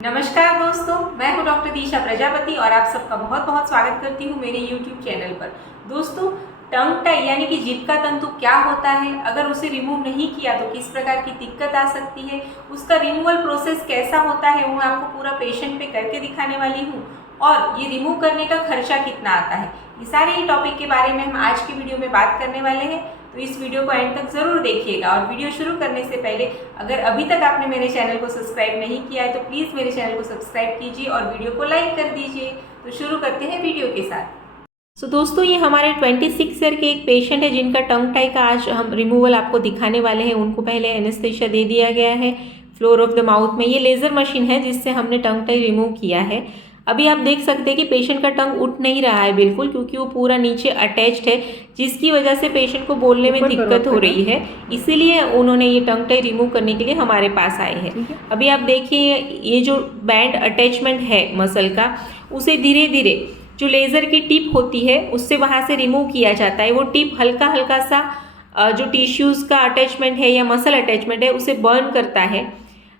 नमस्कार दोस्तों, मैं हूं डॉक्टर दिशा प्रजापति और आप सबका बहुत बहुत स्वागत करती हूं मेरे YouTube चैनल पर। दोस्तों, टंग टाई यानी कि जीभ का तंतु क्या होता है, अगर उसे रिमूव नहीं किया तो किस प्रकार की दिक्कत आ सकती है, उसका रिमूवल प्रोसेस कैसा होता है, वो मैं आपको पूरा पेशेंट पे करके दिखाने वाली हूँ और ये रिमूव करने का खर्चा कितना आता है, ये सारे ही टॉपिक के बारे में हम आज की वीडियो में बात करने वाले हैं। तो इस वीडियो को एंड तक ज़रूर देखिएगा और वीडियो शुरू करने से पहले अगर अभी तक आपने मेरे चैनल को सब्सक्राइब नहीं किया है तो प्लीज़ मेरे चैनल को सब्सक्राइब कीजिए और वीडियो को लाइक कर दीजिए। तो शुरू करते हैं वीडियो के साथ। दोस्तों, ये हमारे 26 ईयर के एक पेशेंट है जिनका टंग टाई का आज हम रिमूवल आपको दिखाने वाले हैं। उनको पहले एनेस्थेशिया दे दिया गया है फ्लोर ऑफ द माउथ में। ये लेज़र मशीन है जिससे हमने टंग टाई रिमूव किया है। अभी आप देख सकते हैं कि पेशेंट का टंग उठ नहीं रहा है बिल्कुल, क्योंकि वो पूरा नीचे अटैच्ड है, जिसकी वजह से पेशेंट को बोलने में दिक्कत हो रही है। इसीलिए उन्होंने ये टंग टाई रिमूव करने के लिए हमारे पास आए हैं। अभी आप देखिए, ये जो बैंड अटैचमेंट है मसल का, उसे धीरे धीरे जो लेज़र की टिप होती है उससे वहाँ से रिमूव किया जाता है। वो टिप हल्का हल्का सा जो टिश्यूज़ का अटैचमेंट है या मसल अटैचमेंट है उसे बर्न करता है।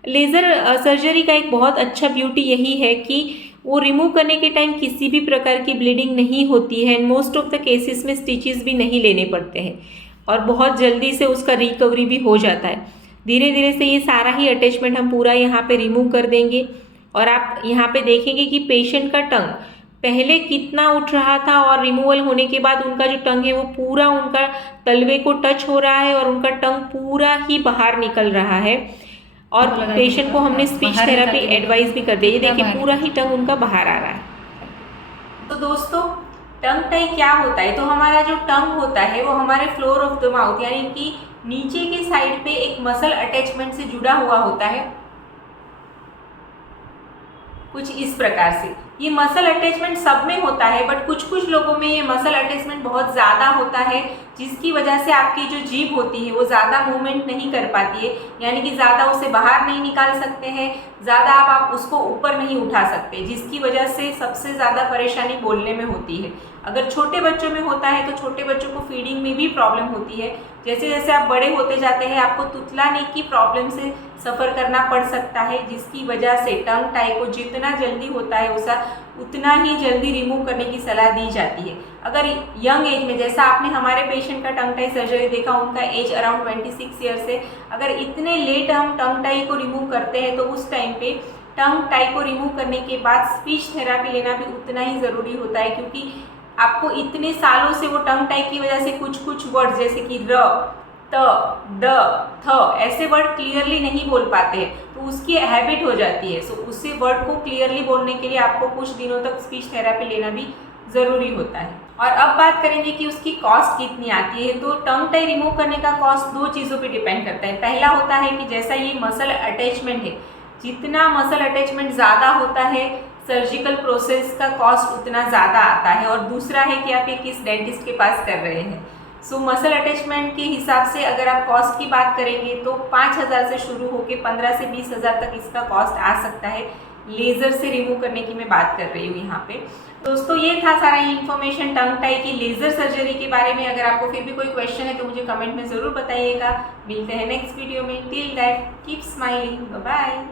लेज़र सर्जरी का एक बहुत अच्छा ब्यूटी यही है कि वो रिमूव करने के टाइम किसी भी प्रकार की ब्लीडिंग नहीं होती है and most of the cases में स्टिचेस भी नहीं लेने पड़ते हैं और बहुत जल्दी से उसका रिकवरी भी हो जाता है। धीरे धीरे से ये सारा ही अटैचमेंट हम पूरा यहाँ पे रिमूव कर देंगे और आप यहाँ पे देखेंगे कि पेशेंट का टंग पहले कितना उठ रहा था और रिमूवल होने के बाद उनका जो टंग है वो पूरा उनका तलवे को टच हो रहा है और उनका टंग पूरा ही बाहर निकल रहा है। और पेशेंट को हमने स्पीच थेरेपी एडवाइस भी कर दी है। देखिए, पूरा ही टंग उनका बाहर आ रहा है। तो दोस्तों, टंग टाई क्या होता है? तो हमारा जो टंग होता है वो हमारे फ्लोर ऑफ द माउथ यानी कि नीचे के साइड पे एक मसल अटैचमेंट से जुड़ा हुआ होता है, कुछ इस प्रकार से। ये मसल अटैचमेंट सब में होता है, बट कुछ कुछ लोगों में ये मसल अटैचमेंट बहुत ज़्यादा होता है, जिसकी वजह से आपकी जो जीभ होती है वो ज़्यादा मूवमेंट नहीं कर पाती है, यानी कि ज़्यादा उसे बाहर नहीं निकाल सकते हैं, ज़्यादा आप उसको ऊपर नहीं उठा सकते, जिसकी वजह से सबसे ज़्यादा परेशानी बोलने में होती है। अगर छोटे बच्चों में होता है तो छोटे बच्चों को फीडिंग में भी प्रॉब्लम होती है। जैसे जैसे आप बड़े होते जाते हैं आपको तुतलाने की प्रॉब्लम से सफ़र करना पड़ सकता है, जिसकी वजह से टंग टाई को जितना जल्दी होता है उतना ही जल्दी रिमूव करने की सलाह दी जाती है। अगर यंग एज में, जैसा आपने हमारे पेशेंट का टंग टाई सर्जरी देखा, उनका एज अराउंड 26 ईयर्स है, अगर इतने लेट हम टंग टाई को रिमूव करते हैं तो उस टाइम पे टंग टाई को रिमूव करने के बाद स्पीच थेरेपी लेना भी उतना ही ज़रूरी होता है, क्योंकि आपको इतने सालों से वो टंग टाई की वजह से कुछ कुछ वर्ड जैसे कि र, त, द, थ ऐसे वर्ड क्लियरली नहीं बोल पाते हैं, तो उसकी हैबिट हो जाती है। सो उसी वर्ड को क्लियरली बोलने के लिए आपको कुछ दिनों तक स्पीच थेरेपी लेना भी ज़रूरी होता है। और अब बात करेंगे कि उसकी कॉस्ट कितनी आती है। तो टंग टाई रिमूव करने का कॉस्ट दो चीज़ों पे डिपेंड करता है। पहला होता है कि जैसा ये मसल अटैचमेंट है, जितना मसल अटैचमेंट ज़्यादा होता है सर्जिकल प्रोसेस का कॉस्ट उतना ज़्यादा आता है। और दूसरा है कि आप ये किस डेंटिस्ट के पास कर रहे हैं। सो मसल अटैचमेंट के हिसाब से अगर आप कॉस्ट की बात करेंगे तो 5,000 से शुरू होकर 15 से 20,000 तक इसका कॉस्ट आ सकता है। लेज़र से रिमूव करने की मैं बात कर रही हूँ यहाँ पे। दोस्तों, ये था सारा इन्फॉर्मेशन टंग टाई की लेज़र सर्जरी के बारे में। अगर आपको फिर भी कोई क्वेश्चन है तो मुझे कमेंट में ज़रूर बताइएगा। मिलते हैं नेक्स्ट वीडियो में। Till that keep smiling, bye bye.